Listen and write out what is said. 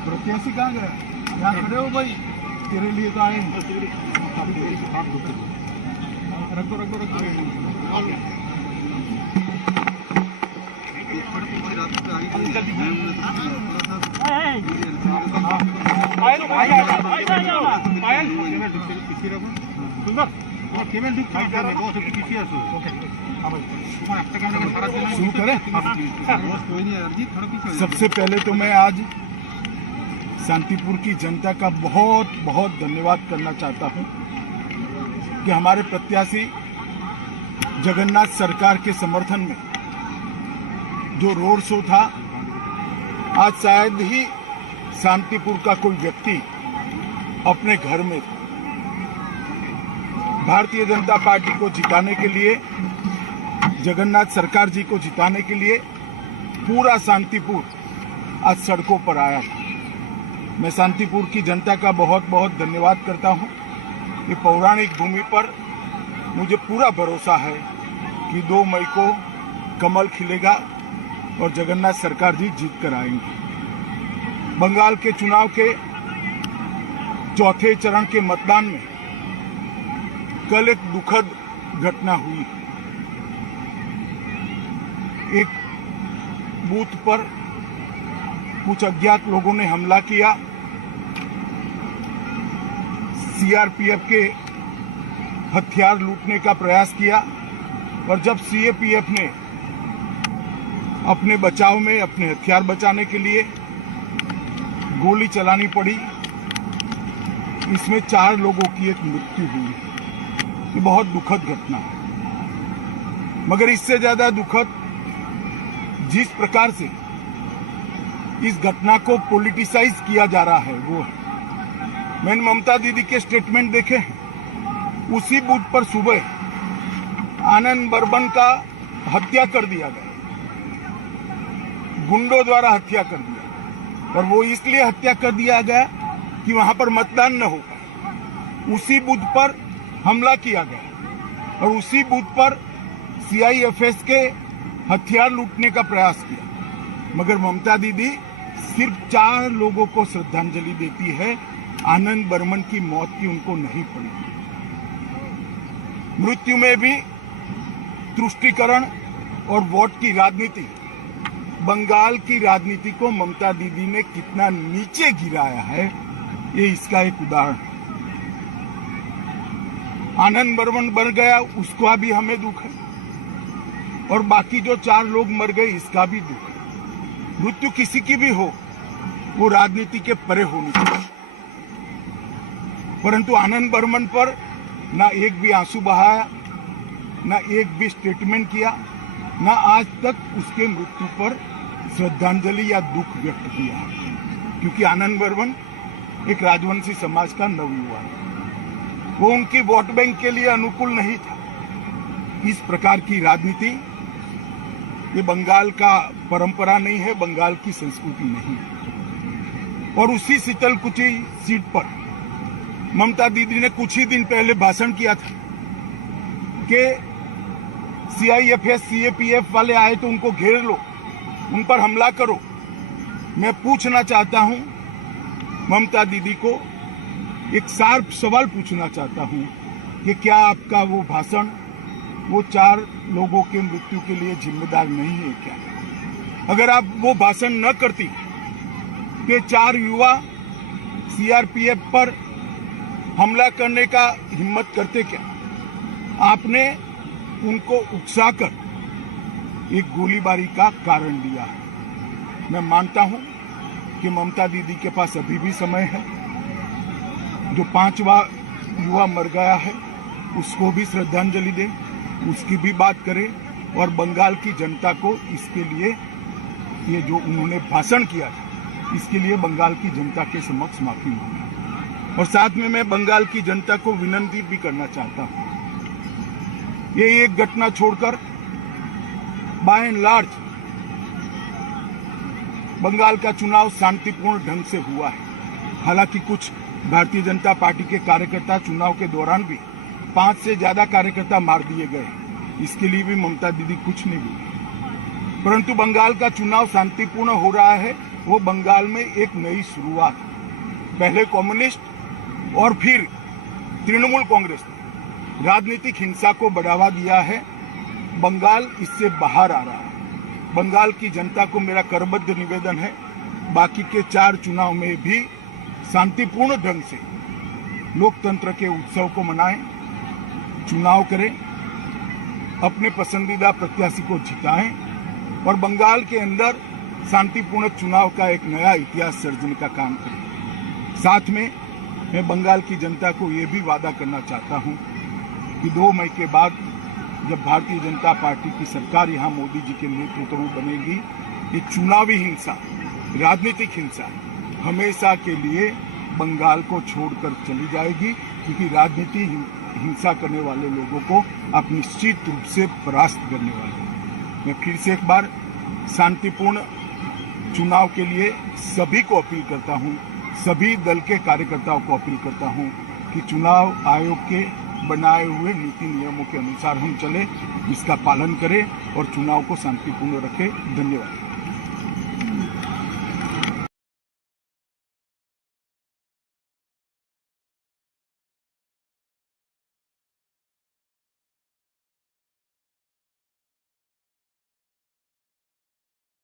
प्रत्याशी कहाँ गया? यहाँ खड़े हो भाई, तेरे लिए तो आए। रखो रखो रखो। सबसे पहले तो मैं आज शांतिपुर की जनता का बहुत बहुत धन्यवाद करना चाहता हूं कि हमारे प्रत्याशी जगन्नाथ सरकार के समर्थन में जो रोड शो था, आज शायद ही शांतिपुर का कोई व्यक्ति अपने घर में था। भारतीय जनता पार्टी को जिताने के लिए, जगन्नाथ सरकार जी को जिताने के लिए पूरा शांतिपुर आज सड़कों पर आया था। मैं शांतिपुर की जनता का बहुत बहुत धन्यवाद करता हूं। ये पौराणिक भूमि पर मुझे पूरा भरोसा है कि 2 मई को कमल खिलेगा और जगन्नाथ सरकार जी जीत कर आएंगे। बंगाल के चुनाव के चौथे चरण के मतदान में कल एक दुखद घटना हुई। एक बूथ पर कुछ अज्ञात लोगों ने हमला किया। सीआरपीएफ के हथियार लूटने का प्रयास किया और जब सीएपीएफ ने अपने बचाव में, अपने हथियार बचाने के लिए गोली चलानी पड़ी, इसमें 4 लोगों की एक मृत्यु हुई। ये बहुत दुखद घटना है। मगर इससे ज्यादा दुखद जिस प्रकार से इस घटना को पॉलिटिसाइज किया जा रहा है वो है। मैंने ममता दीदी के स्टेटमेंट देखे हैं। उसी बूथ पर सुबह आनंद बर्मन का हत्या कर दिया गया, गुंडों द्वारा हत्या कर दिया, और वो इसलिए हत्या कर दिया गया कि वहां पर मतदान न हो पाए। उसी बूथ पर हमला किया गया और उसी बूथ पर सीआईएफएस के हथियार लूटने का प्रयास किया। मगर ममता दीदी सिर्फ 4 लोगों को श्रद्धांजलि देती है, आनंद बर्मन की मौत की उनको नहीं पड़ी। मृत्यु में भी तुष्टीकरण और वोट की राजनीति, बंगाल की राजनीति को ममता दीदी ने कितना नीचे गिराया है, ये इसका एक उदाहरण है। आनंद बर्मन मर गया, उसका भी हमें दुख है, और बाकी जो 4 लोग मर गए इसका भी दुख है। मृत्यु किसी की भी हो, वो राजनीति के परे होनी चाहिए। परंतु आनंद बर्मन पर ना एक भी आंसू बहाया, ना एक भी स्टेटमेंट किया, ना आज तक उसके मृत्यु पर श्रद्धांजलि या दुख व्यक्त किया। क्योंकि आनंद बर्मन एक राजवंशी समाज का नवयुवा है, वो उनकी वोट बैंक के लिए अनुकूल नहीं था। इस प्रकार की राजनीति ये बंगाल का परंपरा नहीं है, बंगाल की संस्कृति नहीं है। और उसी शीतलकुची सीट पर ममता दीदी ने कुछ ही दिन पहले भाषण किया था कि सीआईएफएस सीएपीएफ वाले आए तो उनको घेर लो, उन पर हमला करो। मैं पूछना चाहता हूं ममता दीदी को, एक शार्प सवाल पूछना चाहता हूं कि क्या आपका वो भाषण वो 4 लोगों के मृत्यु के लिए जिम्मेदार नहीं है क्या? अगर आप वो भाषण न करती कि 4 युवा सीआरपीएफ पर हमला करने का हिम्मत करते क्या? आपने उनको उकसाकर एक गोलीबारी का कारण दिया है। मैं मानता हूं कि ममता दीदी के पास अभी भी समय है। जो 5वां युवा मर गया है उसको भी श्रद्धांजलि दें, उसकी भी बात करें, और बंगाल की जनता को इसके लिए, ये जो उन्होंने भाषण किया था, इसके लिए बंगाल की जनता के समक्ष माफी मांगी। और साथ में मैं बंगाल की जनता को विनती भी करना चाहता हूं, ये एक घटना छोड़कर बाय एंड लार्ज बंगाल का चुनाव शांतिपूर्ण ढंग से हुआ है। हालांकि कुछ भारतीय जनता पार्टी के कार्यकर्ता चुनाव के दौरान भी 5 से ज्यादा कार्यकर्ता मार दिए गए, इसके लिए भी ममता दीदी कुछ नहीं बोली। परंतु बंगाल का चुनाव शांतिपूर्ण हो रहा है, वो बंगाल में एक नई शुरुआत। पहले कम्युनिस्ट और फिर तृणमूल कांग्रेस ने राजनीतिक हिंसा को बढ़ावा दिया है। बंगाल इससे बाहर आ रहा है। बंगाल की जनता को मेरा करबद्ध निवेदन है, बाकी के 4 चुनाव में भी शांतिपूर्ण ढंग से लोकतंत्र के उत्सव को मनाएं, चुनाव करें, अपने पसंदीदा प्रत्याशी को जिताएं और बंगाल के अंदर शांतिपूर्ण चुनाव का एक नया इतिहास सर्जने का काम करें। साथ में मैं बंगाल की जनता को ये भी वादा करना चाहता हूं कि 2 मई के बाद जब भारतीय जनता पार्टी की सरकार यहां मोदी जी के नेतृत्व में बनेगी, ये चुनावी हिंसा, राजनीतिक हिंसा हमेशा के लिए बंगाल को छोड़कर चली जाएगी, क्योंकि राजनीति हिंसा करने वाले लोगों को आप निश्चित रूप से परास्त करने वाले हैं। मैं फिर से एक बार शांतिपूर्ण चुनाव के लिए सभी को अपील करता हूं, सभी दल के कार्यकर्ताओं को अपील करता हूं कि चुनाव आयोग के बनाए हुए नीति नियमों के अनुसार हम चले, इसका पालन करें और चुनाव को शांतिपूर्ण रखें। धन्यवाद।